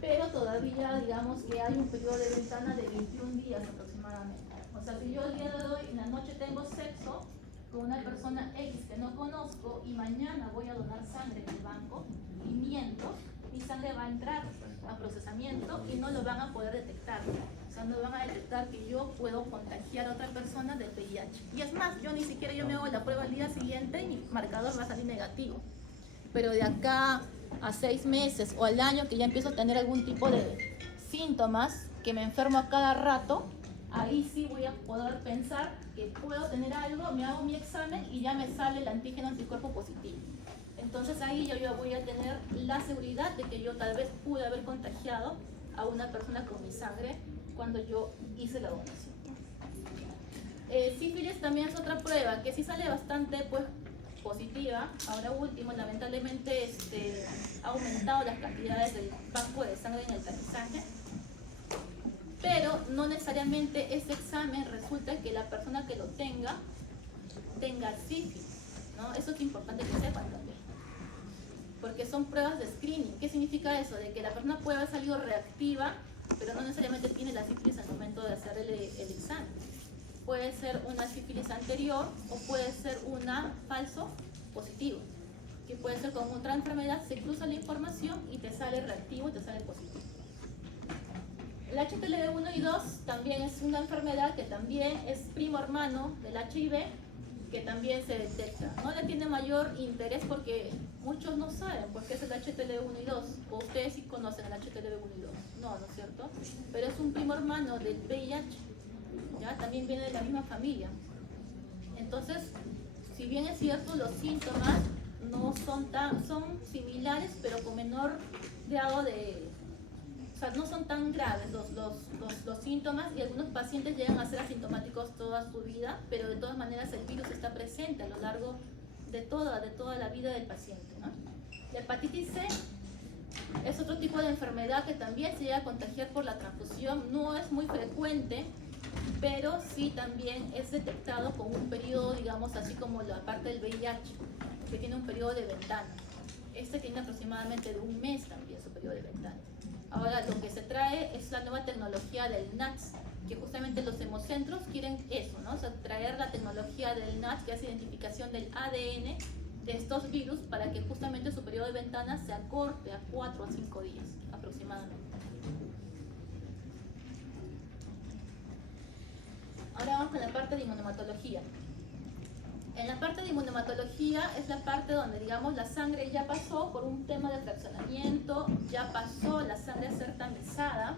pero todavía digamos que hay un periodo de ventana de 21 días aproximadamente. O sea, si yo el día de hoy en la noche tengo sexo con una persona X que no conozco y mañana voy a donar sangre en el banco y miento, mi sangre va a entrar a procesamiento y no lo van a poder detectar. O sea, no van a detectar que yo puedo contagiar a otra persona del VIH. Y es más, yo ni siquiera me hago la prueba al día siguiente y mi marcador va a salir negativo. Pero de acá a 6 meses o al año que ya empiezo a tener algún tipo de síntomas, que me enfermo a cada rato, ahí sí voy a poder pensar que puedo tener algo, me hago mi examen y ya me sale el antígeno anticuerpo positivo. Entonces ahí yo voy a tener la seguridad de que yo tal vez pude haber contagiado a una persona con mi sangre cuando yo hice la donación. Sífilis también es otra prueba que sí sale bastante pues positiva. Ahora último, lamentablemente ha aumentado las cantidades del banco de sangre en el tamizaje, pero no necesariamente ese examen resulta que la persona que lo tenga sífilis, ¿no? Eso es importante que sepan también, porque son pruebas de screening. ¿Qué significa eso? De que la persona puede haber salido reactiva, pero no necesariamente tiene la sífilis al momento de hacer el examen. Puede ser una sífilis anterior o puede ser una falso positivo, que puede ser con otra enfermedad, se cruza la información y te sale reactivo y te sale positivo. El HTLV1 y 2 también es una enfermedad que también es primo hermano del HIV, que también se detecta. No le tiene mayor interés porque muchos no saben por qué es el HTLV1 y 2, o ustedes sí conocen el HTLV1 y 2, no es cierto, pero es un primo hermano del VIH. ¿Ya? También viene de la misma familia. Entonces, si bien es cierto, los síntomas no son similares, pero con menor grado o sea, no son tan graves los síntomas, y algunos pacientes llegan a ser asintomáticos toda su vida, pero de todas maneras el virus está presente a lo largo de toda la vida del paciente, ¿no? La hepatitis C es otro tipo de enfermedad que también se llega a contagiar por la transfusión, no es muy frecuente, pero sí también es detectado con un periodo, digamos, así como la parte del VIH, que tiene un periodo de ventana. Tiene aproximadamente de un mes también su periodo de ventana. Ahora, lo que se trae es la nueva tecnología del NATS, que justamente los hemocentros quieren eso, ¿no? O sea, traer la tecnología del NATS, que hace identificación del ADN de estos virus, para que justamente su periodo de ventana se acorte a 4 a 5 días aproximadamente. Ahora vamos con la parte de inmunohematología. En la parte de inmunohematología es la parte donde, digamos, la sangre ya pasó por un tema de fraccionamiento, ya pasó la sangre a ser tamizada,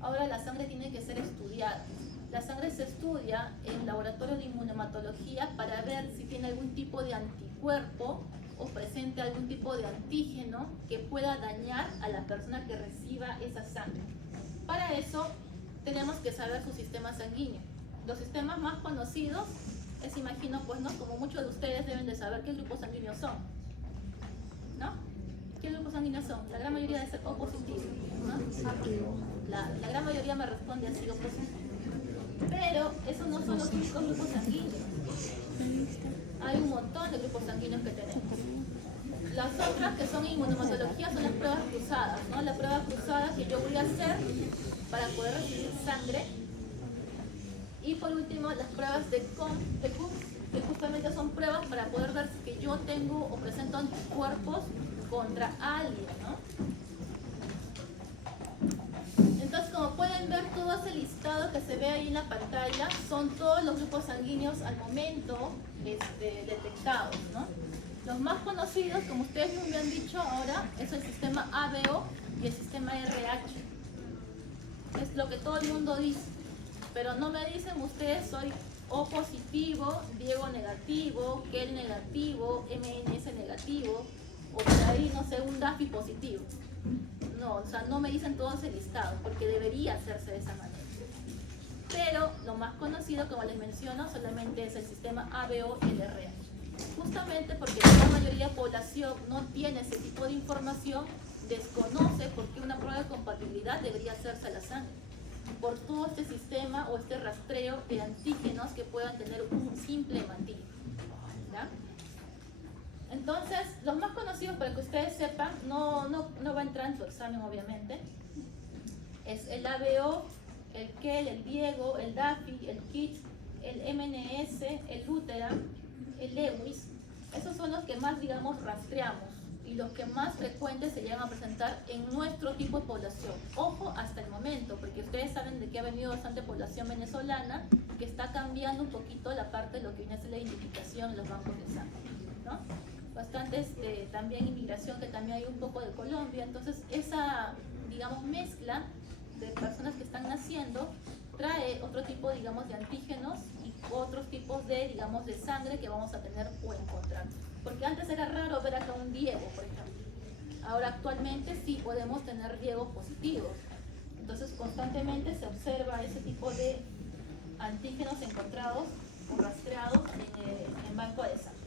ahora la sangre tiene que ser estudiada. La sangre se estudia en laboratorio de inmunohematología para ver si tiene algún tipo de anticuerpo o presente algún tipo de antígeno que pueda dañar a la persona que reciba esa sangre. Para eso tenemos que saber su sistema sanguíneo. Los sistemas más conocidos es, imagino, pues, ¿no? Como muchos de ustedes deben de saber qué grupos sanguíneos son, ¿no? ¿Qué grupos sanguíneos son? La gran mayoría debe ser O positivo, ¿no? La gran mayoría me responde así, O positivo. Pero esos no son los únicos grupos sanguíneos. Hay un montón de grupos sanguíneos que tenemos. Las otras que son inmunomatología son las pruebas cruzadas, ¿no? La prueba cruzada que yo voy a hacer para poder recibir sangre. Y por último, las pruebas de Coombs, que justamente son pruebas para poder ver si que yo tengo o presento anticuerpos contra alguien, ¿no? Entonces, como pueden ver, todo ese listado que se ve ahí en la pantalla son todos los grupos sanguíneos al momento detectados, ¿no? Los más conocidos, como ustedes me han dicho ahora, es el sistema ABO y el sistema RH. Es lo que todo el mundo dice. Pero no me dicen ustedes, soy O positivo, Diego negativo, Kel negativo, MNS negativo, o por ahí, no sé, un DAFI positivo. No, o sea, no me dicen todo ese listado, porque debería hacerse de esa manera. Pero lo más conocido, como les menciono, solamente es el sistema ABO y el RH. Justamente porque la mayoría de la población no tiene ese tipo de información, desconoce por qué una prueba de compatibilidad debería hacerse a la sangre, por todo este sistema o este rastreo de antígenos que puedan tener un simple hematito, ¿ya? Entonces, los más conocidos, para que ustedes sepan, no va a entrar en su examen obviamente, es el ABO, el Kel, el Diego, el DAFI, el KIT, el MNS, el Lutera, el Lewis. Esos son los que más, digamos, rastreamos y los que más frecuentes se llegan a presentar en nuestro tipo de población. Ojo hasta el momento, porque ustedes saben de que ha venido bastante población venezolana que está cambiando un poquito la parte de lo que viene a ser la identificación en los bancos de sangre, ¿no? Bastante también inmigración, que también hay un poco de Colombia. Entonces esa, digamos, mezcla de personas que están naciendo trae otro tipo, digamos, de antígenos y otros tipos de, digamos, de sangre que vamos a tener o encontrar. Porque antes era raro ver acá un Diego, por ejemplo. Ahora actualmente sí podemos tener Diegos positivos. Entonces constantemente se observa ese tipo de antígenos encontrados o rastreados en banco de sangre.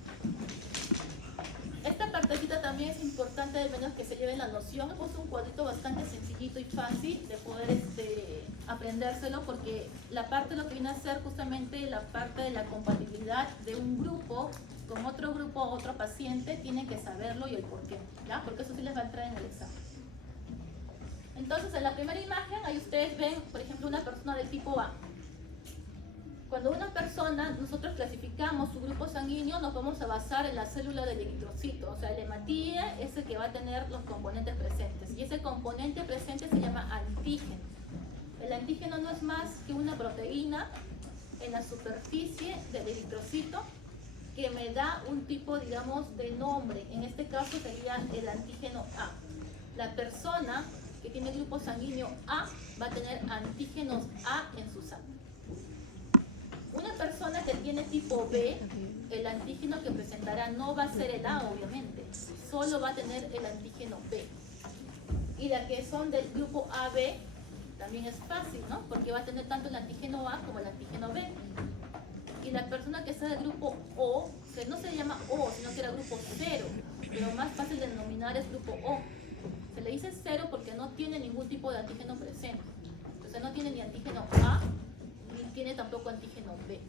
Esta partecita también es importante, al menos que se lleven la noción. He puesto un cuadrito bastante sencillito y fácil de poder aprendérselo, porque la parte de lo que viene a ser justamente la parte de la compatibilidad de un grupo con otro grupo o otro paciente, tienen que saberlo y el por qué, ¿ya? Porque eso sí les va a entrar en el examen. Entonces, en la primera imagen, ahí ustedes ven, por ejemplo, una persona del tipo A. Cuando una persona, nosotros clasificamos su grupo sanguíneo, nos vamos a basar en la célula del eritrocito. O sea, el hematíe es el que va a tener los componentes presentes. Y ese componente presente se llama antígeno. El antígeno no es más que una proteína en la superficie del eritrocito que me da un tipo, digamos, de nombre. En este caso sería el antígeno A. La persona que tiene grupo sanguíneo A va a tener antígenos A en su sangre. Una persona que tiene tipo B, el antígeno que presentará no va a ser el A, obviamente, solo va a tener el antígeno B. Y la que son del grupo AB también es fácil, ¿no? Porque va a tener tanto el antígeno A como el antígeno B. Y la persona que está del grupo O, que no se llama O, sino que era grupo 0, pero más fácil de denominar es grupo O. Se le dice 0 porque no tiene ningún tipo de antígeno presente. Entonces no tiene ni antígeno A, ni tiene tampoco antígeno B.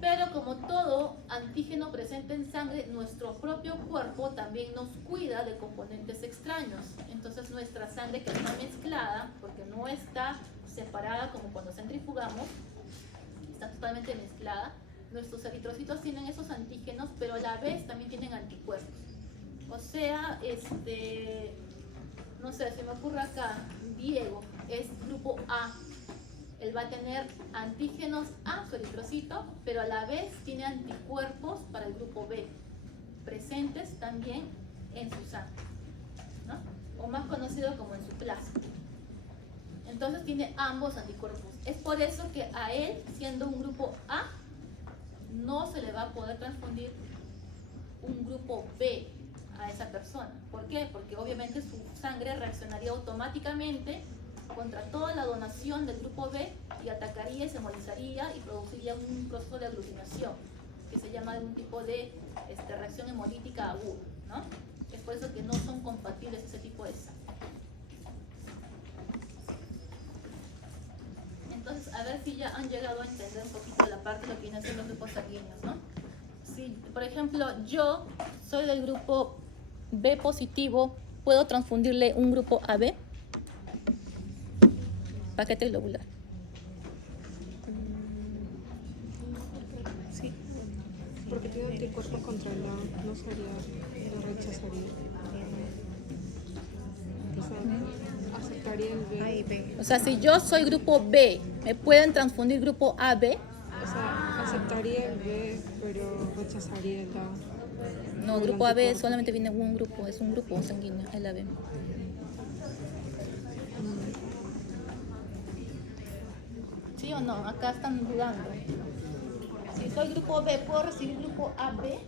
Pero como todo antígeno presente en sangre, nuestro propio cuerpo también nos cuida de componentes extraños. Entonces nuestra sangre, que está mezclada, porque no está separada como cuando centrifugamos, está totalmente mezclada, nuestros eritrocitos tienen esos antígenos, pero a la vez también tienen anticuerpos. O sea, no sé, se me ocurre acá, Diego es grupo A. Él va a tener antígenos A, su eritrocito, pero a la vez tiene anticuerpos para el grupo B, presentes también en su sangre, ¿no? O más conocido como en su plasma. Entonces tiene ambos anticuerpos. Es por eso que a él, siendo un grupo A, no se le va a poder transfundir un grupo B a esa persona. ¿Por qué? Porque obviamente su sangre reaccionaría automáticamente contra toda la donación del grupo B y atacaría y se hemolizaría y produciría un proceso de aglutinación que se llama un tipo de reacción hemolítica aguda, ¿no? Es por eso que no son compatibles ese tipo de sangre. Entonces, a ver si ya han llegado a entender un poquito la parte de lo que vienen siendo los grupos sanguíneos, ¿no? Si, por ejemplo, yo soy del grupo B positivo, ¿puedo transfundirle un grupo AB? Paquete globular. Sí, porque tiene anticuerpos contra el A, no sería, lo rechazaría. O sea, aceptaría el B. A y B. O sea, si yo soy grupo B, ¿me pueden transfundir grupo AB? O sea, aceptaría el B, pero rechazaría el A. No, grupo AB solamente viene un grupo, es un grupo sanguíneo, el AB. ¿Sí o no? Acá están dudando. Si soy grupo B, ¿puedo recibir grupo AB?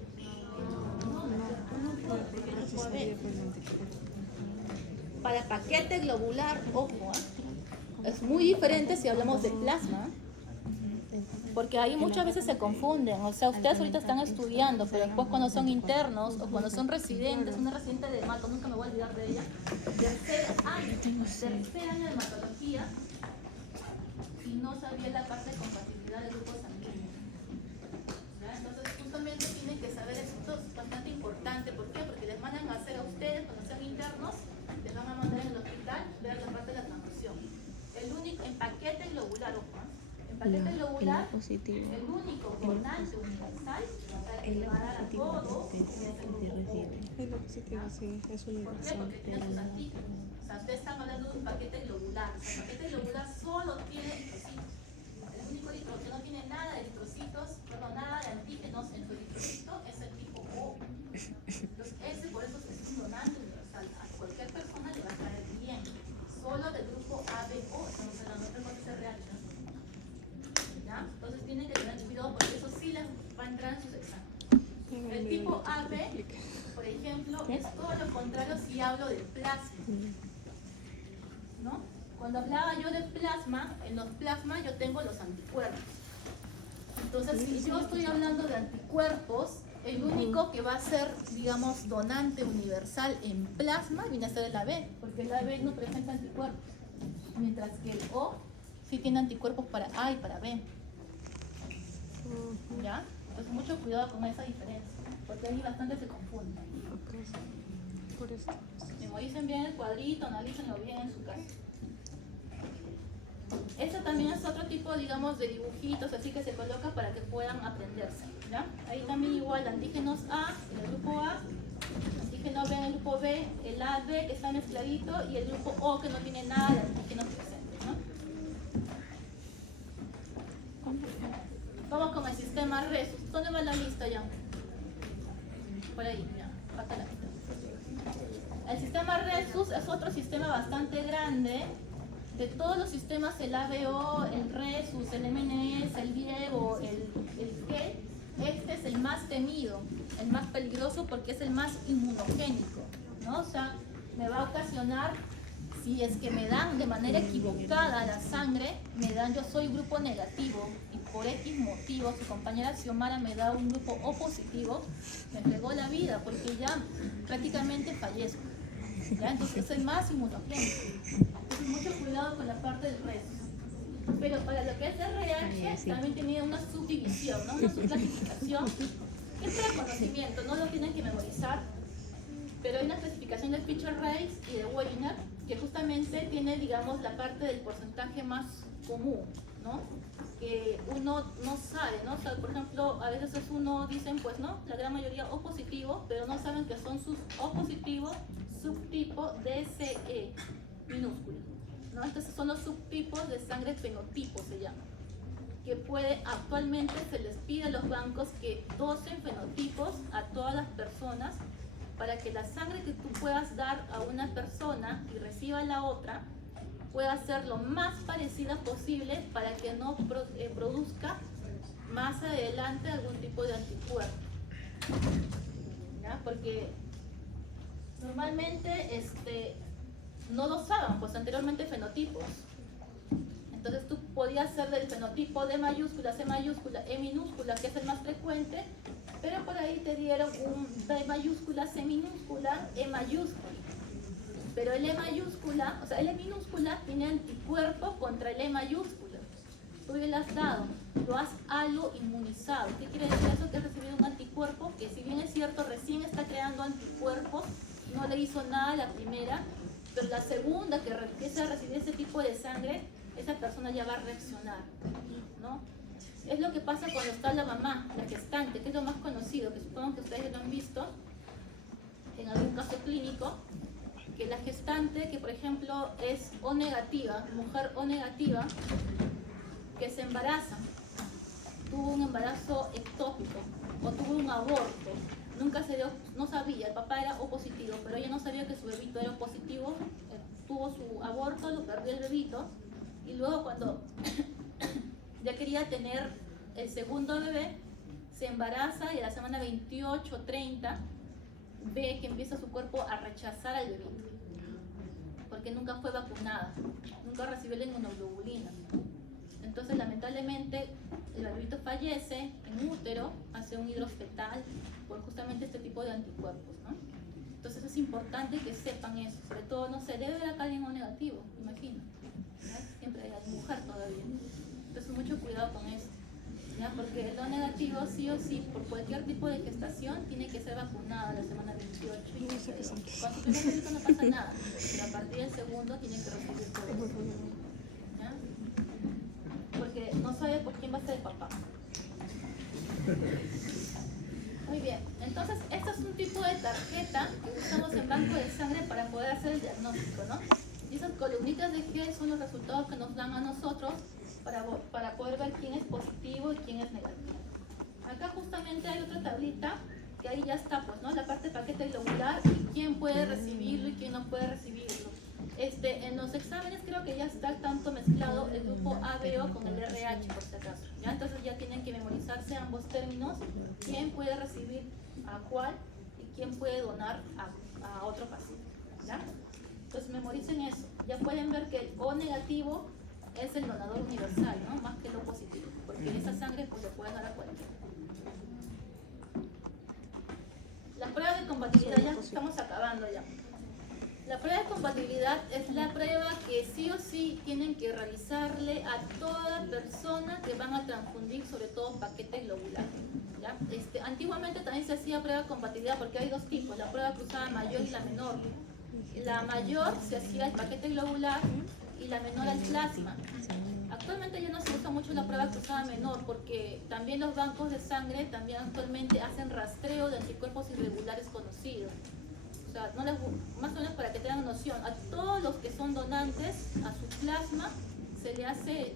Porque rechazaría por el anticuerpo. Para paquete globular, ojo, es muy diferente si hablamos de plasma, porque ahí muchas veces se confunden. O sea, ustedes ahorita están estudiando, pero después cuando son internos o cuando son residentes, una residente de hemato, nunca me voy a olvidar de ella, tercer año de hematología, y no sabía la parte de compatibilidad de grupos sanguíneos. ¿Ya? Entonces, justamente tienen que saber esto, es bastante importante. ¿Por qué? Porque les mandan a hacer a ustedes, cuando sean internos, les van a mandar en el hospital ver la parte de la transfusión. El único, en paquete globular, ojo, en paquete globular, el único donante universal que le va a dar a todos es el grupo O. Es lo positivo, sí, es ¿Por qué? universal. Porque tiene sus antígenos. O sea, ustedes están hablando de un paquete globular. O sea, el paquete globular solo tiene eritrocitos. El único eritrocito que no tiene nada de eritrocitos, perdón, nada de antígenos en su eritrocito es el tipo O. Entonces, ese por eso es un donante universal. A cualquier persona le va a caer bien. Solo del grupo ABO, estamos hablando de otra cosa real. ¿Ya? Entonces tienen que tener cuidado porque eso sí les va a entrar en sus exámenes. El tipo AB, por ejemplo, es todo lo contrario si hablo de plasma, ¿no? Cuando hablaba yo de plasma, en los plasmas yo tengo los anticuerpos. Entonces, si yo estoy hablando de anticuerpos, el único que va a ser, digamos, donante universal en plasma viene a ser el AB, porque el AB no presenta anticuerpos, mientras que el O sí tiene anticuerpos para A y para B. ¿Ya? Entonces, mucho cuidado con esa diferencia, porque ahí bastante se confunden. Ok, por esto. Memoricen bien el cuadrito, analícenlo bien en su casa. Este también es otro tipo, digamos, de dibujitos así que se coloca para que puedan aprenderse, ¿ya? Ahí también igual antígenos A en el grupo A, antígeno B en el grupo B, el AB que está mezcladito y el grupo O que no tiene nada de antígenos presentes, ¿no? Vamos con el sistema Rhesus. ¿Dónde va la lista ya? Por ahí, ya, falta la mitad. El sistema Rhesus es otro sistema bastante grande. De todos los sistemas, el ABO, el Rhesus, el MNS, el Vievo, el GEL, este es el más temido, el más peligroso porque es el más inmunogénico, ¿no? O sea, me va a ocasionar, si es que me dan de manera equivocada la sangre, me dan, yo soy grupo negativo y por X motivo su compañera Xiomara me da un grupo O positivo, me fregó la vida porque ya prácticamente fallezco. ¿Ya? Entonces es el más inmunogénico. Entonces mucho cuidado con la parte del Rhesus. Pero para lo que es RH también tiene una subdivisión, ¿no? Una subclasificación. Es para conocimiento, no lo tienen que memorizar. Pero hay una clasificación de Fisher-Race y de Wegener que justamente tiene, digamos, la parte del porcentaje más común, ¿no? Que uno no sabe, ¿no? O sea, por ejemplo, a veces uno dicen, pues no, la gran mayoría O positivo, pero no saben que son sus O positivos subtipo DCE minúsculo, ¿no? Entonces son los subtipos de sangre fenotipo, se llama, que actualmente se les pide a los bancos que dosen fenotipos a todas las personas para que la sangre que tú puedas dar a una persona y reciba la otra pueda ser lo más parecida posible para que no produzca más adelante algún tipo de anticuerpo, ¿ya? Porque normalmente no lo usaban, pues anteriormente fenotipos. Entonces tú podías ser del fenotipo D mayúscula, C mayúscula, E minúscula, que es el más frecuente, pero por ahí te dieron un B mayúscula, C minúscula, E mayúscula. Pero el E mayúscula, o sea, el E minúscula tiene anticuerpo contra el E mayúscula. tú ya le has dado, lo has aloinmunizado. ¿Qué quiere decir eso? Que has recibido un anticuerpo que, si bien es cierto, recién está creando anticuerpos, no le hizo nada a la primera, pero la segunda que empieza a recibir ese tipo de sangre, esa persona ya va a reaccionar, ¿no? Es lo que pasa cuando está la mamá, la gestante, que es lo más conocido, que supongo que ustedes lo han visto en algún caso clínico, que la gestante, que por ejemplo es O negativa, mujer O negativa, que se embaraza, tuvo un embarazo ectópico o tuvo un aborto, nunca se dio, no sabía, el papá era O positivo, pero ella no sabía que su bebito era positivo, tuvo su aborto, lo perdió el bebito, y luego cuando ya quería tener el segundo bebé, se embaraza y a la semana 28 30 ve que empieza su cuerpo a rechazar al bebito, porque nunca fue vacunada, nunca recibió la inmunoglobulina. Entonces, lamentablemente, el bebito fallece en útero, hace un hidrosfetal por justamente este tipo de anticuerpos, ¿no? Entonces, es importante que sepan eso. Sobre todo, no se debe ver acá alguien O negativo, imagino, ¿no? Siempre hay mujer todavía. Entonces, mucho cuidado con eso, ¿ya? Porque el O negativo, sí o sí, por cualquier tipo de gestación, tiene que ser vacunada a la semana 28 y 32. Cuando su primer bebito no pasa nada, pero a partir del segundo tiene que recibir todo eso, ¿ya? Porque no sabe por quién va a ser el papá. Muy bien, entonces este es un tipo de tarjeta que usamos en banco de sangre para poder hacer el diagnóstico, ¿no? Y esas columnitas de G son los resultados que nos dan a nosotros para poder ver quién es positivo y quién es negativo. Acá justamente hay otra tablita que ahí ya está, pues, ¿no? La parte de paquete globular y quién puede recibirlo y quién no puede recibirlo. En los exámenes creo que ya está tanto mezclado el grupo ABO con el RH, por si acaso, ¿ya? Entonces ya tienen que memorizarse ambos términos, quién puede recibir a cuál y quién puede donar a otro paciente, ¿ya? Entonces memoricen eso. Ya pueden ver que el O negativo es el donador universal, ¿no? Más que el O positivo, porque esa sangre pues le puede dar a cualquiera. La prueba de compatibilidad, ya estamos acabando ya. La prueba de compatibilidad es la prueba que sí o sí tienen que realizarle a toda persona que van a transfundir, sobre todo paquete globular, ¿ya? Antiguamente también se hacía prueba de compatibilidad porque hay dos tipos, la prueba cruzada mayor y la menor. La mayor se hacía el paquete globular y la menor al plasma. Actualmente ya no se usa mucho la prueba cruzada menor porque también los bancos de sangre también actualmente hacen rastreo de anticuerpos irregulares conocidos. O sea, más o menos para que tengan noción, a todos los que son donantes, a su plasma se le hace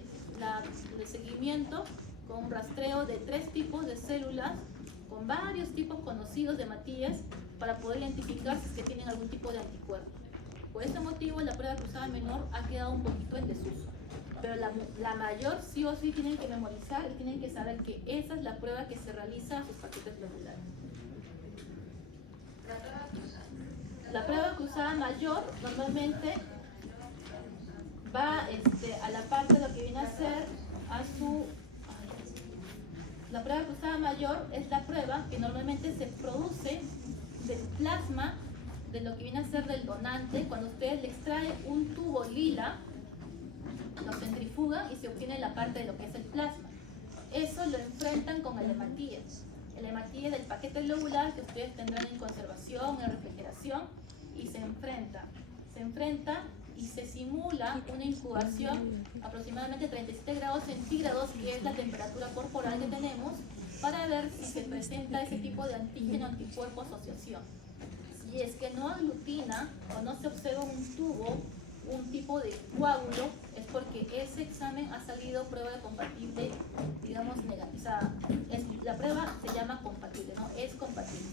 el seguimiento con un rastreo de 3 tipos de células con varios tipos conocidos de hematíes para poder identificar si es que tienen algún tipo de anticuerpo. Por ese motivo la prueba cruzada menor ha quedado un poquito en desuso. Pero la mayor sí o sí tienen que memorizar y tienen que saber que esa es la prueba que se realiza a sus paquetes globulares. La prueba cruzada mayor normalmente va a la parte de lo que viene a ser la prueba cruzada mayor es la prueba que normalmente se produce del plasma de lo que viene a ser del donante cuando ustedes le extraen un tubo lila, lo centrifugan y se obtiene la parte de lo que es el plasma. Eso lo enfrentan con el hematíe. El hematíe del paquete globular que ustedes tendrán en conservación, en refrigeración, y se enfrenta y se simula una incubación aproximadamente 37 grados centígrados, que es la temperatura corporal que tenemos, para ver si se presenta ese tipo de antígeno anticuerpo asociación. Si es que no aglutina o no se observa un tubo, un tipo de coágulo, es porque ese examen ha salido prueba de compatible, digamos, negativa. La prueba se llama compatible, ¿no? Es compatible.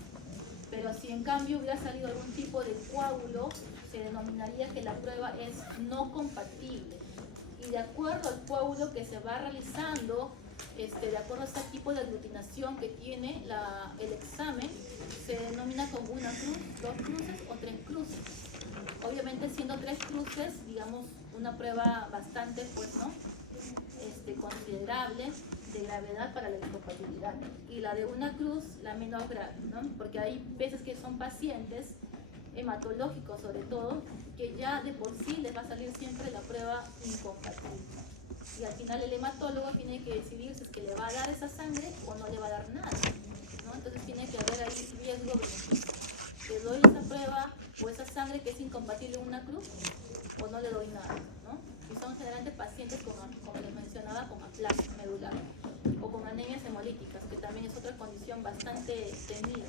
Pero si en cambio hubiera salido algún tipo de coágulo, se denominaría que la prueba es no compatible. Y de acuerdo al coágulo que se va realizando, de acuerdo a este tipo de aglutinación que tiene el examen, se denomina como una cruz, 2 cruces o 3 cruces. Obviamente siendo 3 cruces, digamos, una prueba bastante, pues, ¿no? Considerable de gravedad para la incompatibilidad. Y la de una cruz, la menor grave, ¿no? Porque hay veces que son pacientes hematológicos, sobre todo, que ya de por sí les va a salir siempre la prueba incompatible. Y al final el hematólogo tiene que decidir si es que le va a dar esa sangre o no le va a dar nada, ¿no? Entonces tiene que haber ahí riesgo-beneficio. ¿Le doy esa prueba o esa sangre que es incompatible en una cruz o no le doy nada, ¿no? Y son generalmente pacientes como les mencionaba, con aplasia medular o con anemias hemolíticas, que también es otra condición bastante temida.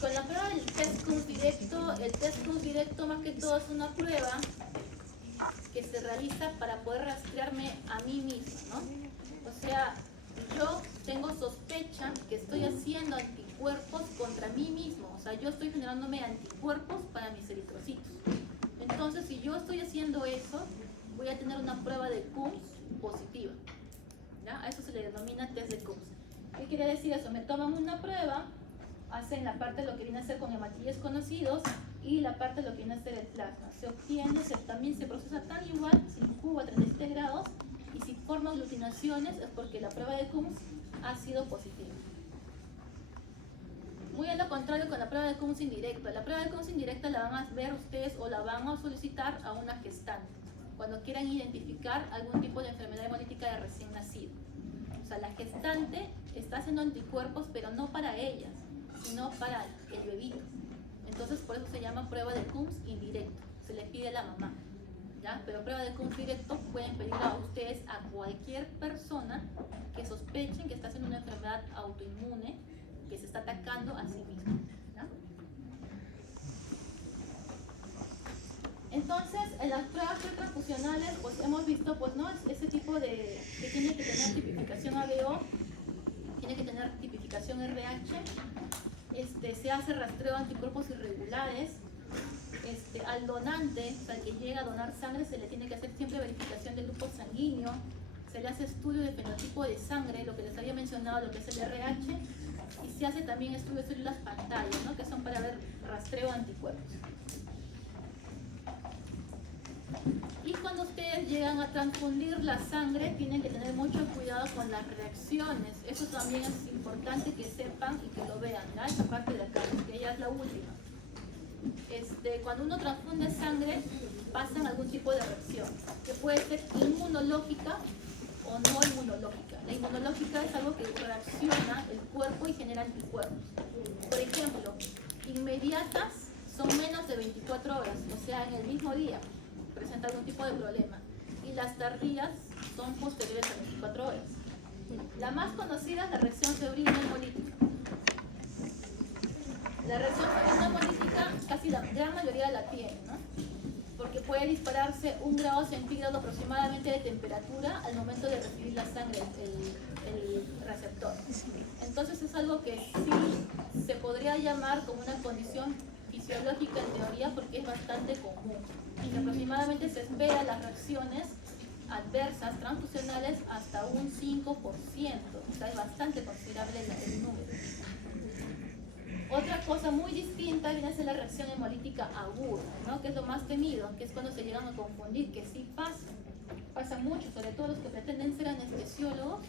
Con la prueba del test CUS directo, el test CUS directo más que todo es una prueba que se realiza para poder rastrearme a mí misma, ¿no? O sea, yo tengo sospecha que estoy haciendo anticuerpos contra mí mismo, o sea, yo estoy generándome anticuerpos para mis eritrocitos. Entonces, si yo estoy haciendo eso, voy a tener una prueba de CUMS positiva, ¿ya? A eso se le denomina test de CUMS. ¿Qué quiere decir eso? Me toman una prueba, hacen la parte de lo que viene a ser con hematíes conocidos y la parte de lo que viene a ser el plasma. Se obtiene, también se procesa tan igual, se incuba a 37 grados, y si forma aglutinaciones es porque la prueba de CUMS ha sido positiva. Muy a lo contrario con la prueba de CUMS indirecta. La prueba de CUMS indirecta la van a ver ustedes o la van a solicitar a una gestante cuando quieran identificar algún tipo de enfermedad hemolítica de recién nacido. O sea, la gestante está haciendo anticuerpos, pero no para ellas, sino para el bebito. Entonces, por eso se llama prueba de CUMS indirecto. Se le pide a la mamá, ¿ya? Pero prueba de CUMS directo pueden pedirla a ustedes, a cualquier persona que sospechen que está haciendo una enfermedad autoinmune, que se está atacando a sí mismo, ¿ya? Entonces, en las pruebas pretransfusionales, pues hemos visto, pues, ¿no? Ese tipo de, que tiene que tener tipificación ABO, tiene que tener tipificación RH, se hace rastreo de anticuerpos irregulares, al donante, o sea, al que llega a donar sangre, se le tiene que hacer siempre verificación del grupo sanguíneo, se le hace estudio de fenotipo de sangre, lo que les había mencionado, lo que es el RH, y se hace también estudio de células pantalla, ¿no? Que son para ver rastreo de anticuerpos. Y cuando ustedes llegan a transfundir la sangre, tienen que tener mucho cuidado con las reacciones. Eso también es importante que sepan y que lo vean, ¿no? Esa parte de acá, que ya es la última. Cuando uno transfunde sangre, pasan algún tipo de reacción, que puede ser inmunológica o no inmunológica. La inmunológica es algo que reacciona el cuerpo y genera anticuerpos. Por ejemplo, inmediatas son menos de 24 horas, o sea, en el mismo día presenta algún tipo de problema. Y las tardías son posteriores a 24 horas. La más conocida es la reacción febril hemolítica. La reacción febril hemolítica casi la gran mayoría la tiene, ¿no? Porque puede dispararse 1 grado centígrado aproximadamente de temperatura al momento de recibir la sangre, el receptor. Entonces es algo que sí se podría llamar como una condición fisiológica en teoría, porque es bastante común. Y aproximadamente se espera las reacciones adversas transfusionales hasta un 5%, o sea, es bastante considerable el número. Otra cosa muy distinta viene a ser la reacción hemolítica aguda, ¿no? Que es lo más temido, que es cuando se llegan a confundir, que sí pasa mucho, sobre todo los que pretenden ser anestesiólogos,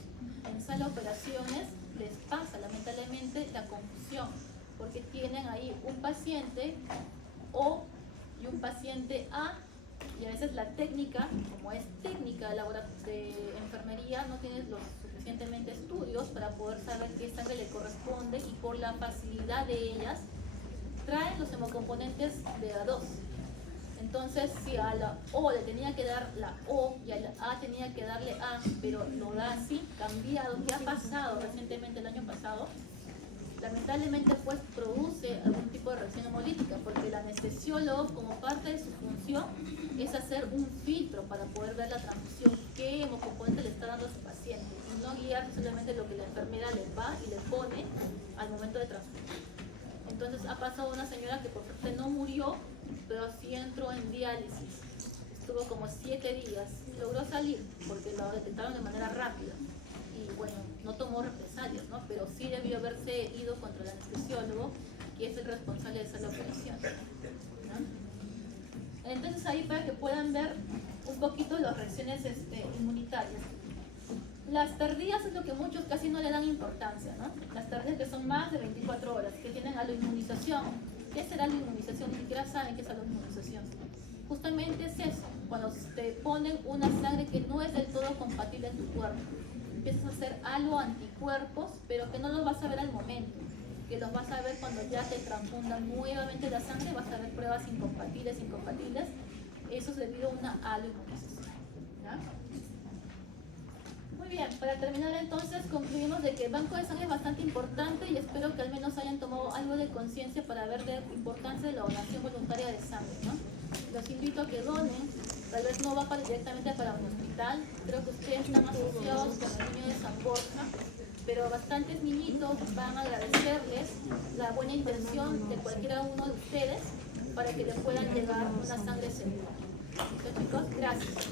en sala de operaciones les pasa lamentablemente la confusión, porque tienen ahí un paciente O y un paciente A, y a veces la técnica, como es técnica de enfermería, no tienes los suficientemente estudios para poder saber qué sangre le corresponde, y por la facilidad de ellas traen los hemocomponentes de A2. Entonces, si a la O le tenía que dar la O y a la A tenía que darle A, pero lo da así, cambiado, que ha pasado recientemente el año pasado, lamentablemente pues produce algún tipo de reacción hemolítica, porque el anestesiólogo, como parte de su función, es hacer un filtro para poder ver la transfusión, qué hemocomponente le está dando a su paciente, y no guiar solamente lo que la enfermera le va y le pone al momento de transfundir. Entonces ha pasado una señora que por suerte no murió, pero sí entró en diálisis, estuvo como 7 días, logró salir porque lo detectaron de manera rápida. Y bueno, no tomó represalias, ¿no? Pero sí debió haberse ido contra el anestesiólogo, que es el responsable de hacer la operación, ¿no? Entonces ahí para que puedan ver un poquito las reacciones inmunitarias. Las tardías es lo que muchos casi no le dan importancia, ¿no? Las tardías que son más de 24 horas, que tienen a la inmunización. ¿Qué será la inmunización? Ni siquiera saben qué es la inmunización. Justamente es eso, cuando te ponen una sangre que no es del todo compatible en tu cuerpo. Empiezas a hacer algo anticuerpos, pero que no los vas a ver al momento, que los vas a ver cuando ya te transfundan nuevamente la sangre, vas a ver pruebas incompatibles. Eso es debido a una aloinmunización. ¿Ya? Muy bien, para terminar entonces concluimos de que el banco de sangre es bastante importante y espero que al menos hayan tomado algo de conciencia para ver la importancia de la donación voluntaria de sangre, ¿no? Los invito a que donen, tal vez no va directamente para un hospital, creo que ustedes están asociados con el niño de San Borja, pero bastantes niñitos van a agradecerles la buena intención de cualquiera uno de ustedes para que les puedan llegar una sangre segura. ¿Listo, chicos? Gracias.